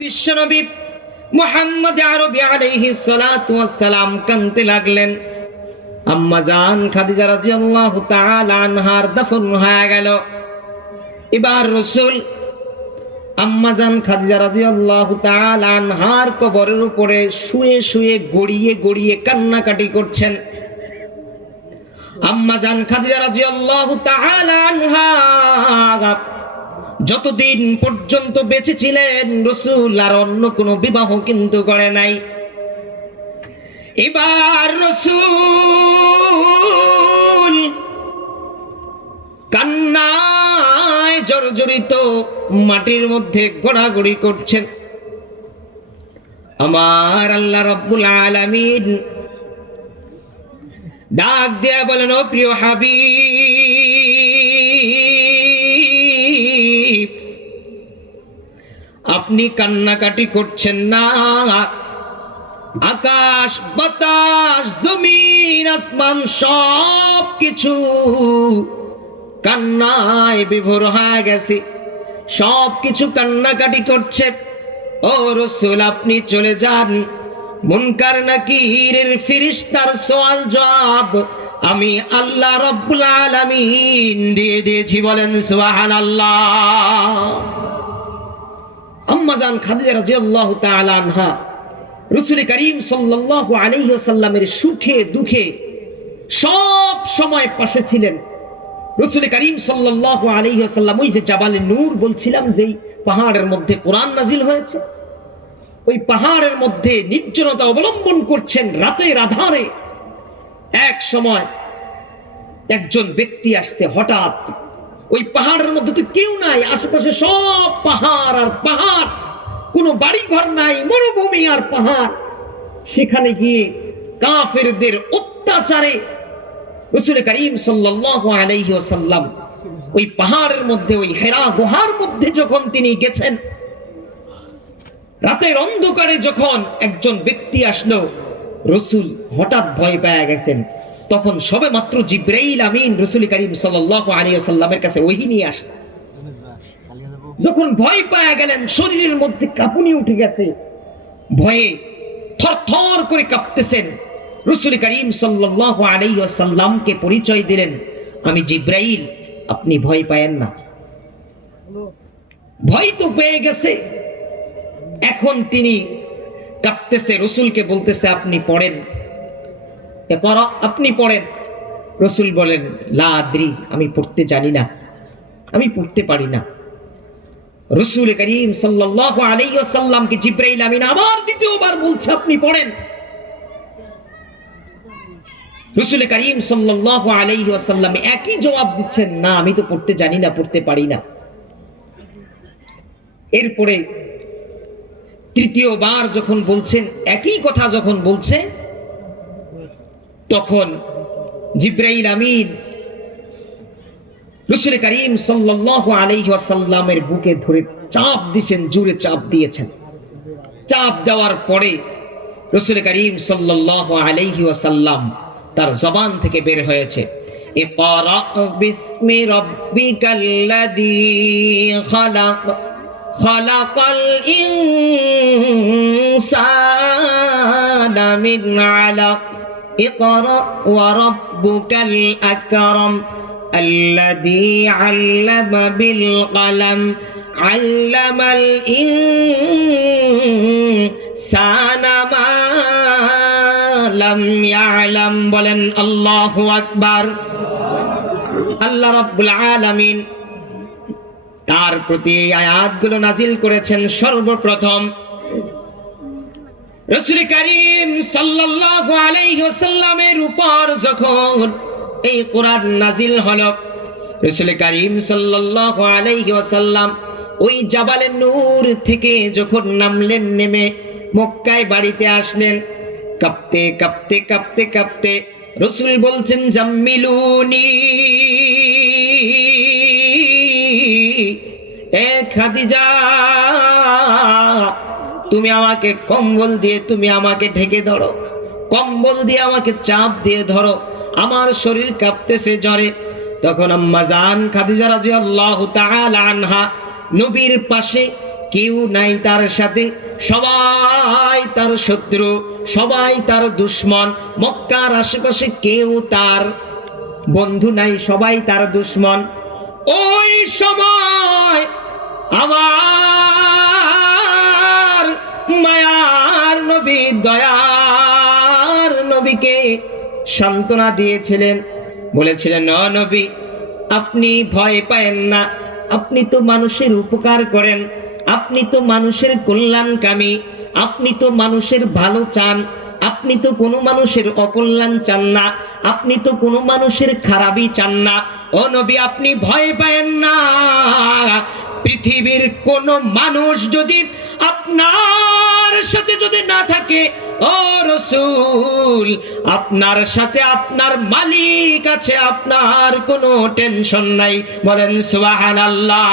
বিশ্বনবী মুহাম্মদ আরবি আলাইহিস সালাতু ওয়াস সালাম কাঁদতে লাগলেন। আম্মা জান খাদিজা রাদিয়াল্লাহু তাআলা আনহার দাফন হয়ে গেল। এবার রাসূল আম্মা জান খাদিজা রাদিয়াল্লাহু তাআলা আনহার কবরের উপরে শুয়ে শুয়ে গড়িয়ে গড়িয়ে কান্নাকাটি করছেন। আম্মা জান খাদিজা রাদিয়াল্লাহু তাআলা আনহা যতদিন পর্যন্ত বেঁচে ছিলেন রাসূল আর অন্য কোনো বিবাহ কিন্তু করে নাই। এবার রাসূল কান্নায় জর্জরিত মাটির মধ্যে গড়াগড়ি করছেন। আমার আল্লাহ রাব্বুল আলামিন ডাক দিয়া বলেন, ও প্রিয় হাবিব, আপনি কান্নাকাটি করছেন না। আকাশ বাতাস জমিন আসমান সব কিছু কান্নায় বিভোর হয়ে গেছে, সব কিছু কান্নাকাটি করছে। ও রাসূল, আপনি চলে যান। মুনকার নাকিরের ফেরেশতার সওয়াল জবাব আমি আল্লাহ রাব্বুল আলামিন দিয়ে দিয়েছি। বলেন সুবহানাল্লাহ। আম্মা জান খাদিজা রাদিয়াল্লাহু তাআলা আনহা রাসূল করিম সাল্লাল্লাহু আলাইহি ওয়াসাল্লামের সুখে দুঃখে সব সময় পাশে ছিলেন। রাসূল করিম সাল্লাল্লাহু আলাইহি ওয়াসাল্লাম ওই যে জাবালে নূর বলছিলাম, যেই পাহাড়ের মধ্যে কোরআন নাজিল হয়েছে, ওই পাহাড়ের মধ্যে নির্জনতা অবলম্বন করছেন রাতের আধারে। এক সময় একজন ব্যক্তি আসছে হঠাৎ। ওই পাহাড়ের মধ্যে তো কেউ নাই, আশেপাশে সব পাহাড় আর পাহাড়, কোনো বাড়ি ঘর নাই, মরুভূমি আর পাহাড়। সেখানে গিয়ে কাফেরদের অত্যাচারে রাসূল করিম সাল্লাল্লাহু আলাইহি ওয়াসাল্লাম ওই পাহাড়ের মধ্যে, ওই হেরা গুহার মধ্যে যখন তিনি গেছেন, রাতের অন্ধকারে যখন একজন ব্যক্তি আসলো, রাসূল হঠাৎ ভয় পেয়ে গেছেন। তখন সবে মাত্র জিবরাইল আমিন রাসূল করিম সাল্লাল্লাহু আলাইহি ওয়াসাল্লামের কাছে ওহী নিয়ে আসছে। যখন ভয় পেয়ে গেলেন, শরীরের মধ্যে কাঁপুনি উঠে গেছে, ভয়ে থরথর করে কাঁপতেছেন। রাসূল করিম সাল্লাল্লাহু আলাইহি ওয়াসাল্লামকে পরিচয় দিলেন, আমি জিবরাইল, আপনি ভয় পায়েন না। ভয় তো পেয়ে গেছে, এখন তিনি কাঁপতেছে, রাসূলকে বলতেছে আপনি পড়েন, ইকরা, আপনি পড়েন। রাসূল বলেন, লা আদরি, আমি পড়তে জানি না, আমি পড়তে পারি না। রাসূল করিম সাল্লাল্লাহু আলাইহি ওয়াসাল্লামকে জিবরাইল আমিন আবার দ্বিতীয়বার বলছে আপনি পড়েন। রাসূল করিম সাল্লাল্লাহু আলাইহি ওয়াসাল্লাম একই জবাব দিচ্ছেন, না আমি তো পড়তে জানি না, পড়তে পারি না। এরপরে তৃতীয়বার যখন বলছেন, একই কথা যখন বলছে, তখন জিবরাইল আমিন রাসূল করিম সাল্লাল্লাহু আলাইহি ওয়াসাল্লামের বুকে ধরে চাপ দিয়েছেন, জোরে চাপ দিয়েছেন। চাপ দেওয়ার পরে রাসূল করিম সাল্লাল্লাহু আলাইহি ওয়াসাল্লাম তার জবান থেকে বের হয়েছে, ইকরা বিসমি রাব্বিকাল্লাযী খালাক খালাকাল ইনসানা মিন আলাক ইকরা ওয়া রাব্বুকাল আকরাম আল্লাযী আল্লামা বিল কলম আল্লামাল ইনসানা মা লাম ইয়ালাম। বলেন আল্লাহু আকবার। আল্লাহ রাব্বুল আলামিন তার প্রতি এই আয়াতগুলো নাজিল করেছেন সর্বপ্রথম। রাসূল করিম সাল্লাল্লাহু আলাইহি ওয়াসাল্লামের উপর যখন এই কোরআন নাজিল হলো, রাসূল করিম সাল্লাল্লাহু আলাইহি ওয়াসাল্লাম ওই জাবালে নূর থেকে যখন নামলেন, নেমে মক্কায় বাড়িতে আসলেন, কাঁপতে কাঁপতে কাঁপতে কাঁপতে রাসূল বলছেন, জাম্মিলুনি, এ খাদিজা, তুমি আমাকে কম্বল দিয়ে তুমি আমাকে ঢেকে ধরো, কম্বল দিয়ে আমাকে চাপ দিয়ে ধরো, আমার শরীর কাঁপতেছে জ্বরে। তখন আম্মা জান খাদিজা রাদিয়াল্লাহু তাআলা আনহা নবীর পাশে কেউ নাই তার সাথে, সবাই তার শত্রু, সবাই তার দুশমন। মক্কার আশেপাশে কেউ তার বন্ধু নাই, সবাই তার দুশমন। ওই সময় আমার মায়ার নবী, দয়ার নবীকে সান্ত্বনা দিয়েছিলেন, বলেছিলেন, ও নবী, আপনি ভয় পায়েন না, আপনি তো মানুষের উপকার করেন, আপনি তো মানুষের কল্যাণকামী, আপনি তো মানুষের ভালো চান, আপনি তো কোনো মানুষের অকল্যাণ চান না, আপনি তো কোনো মানুষের খারাপই চান না। ও নবী, আপনি ভয় পায়েন না। পৃথিবীর কোন মানুষ যদি আপনার সাথে যদি না থাকে, ও রাসূল, আপনার সাথে আপনার মালিক আছে, আপনার কোনো টেনশন নাই। বলেন সুবহানাল্লাহ।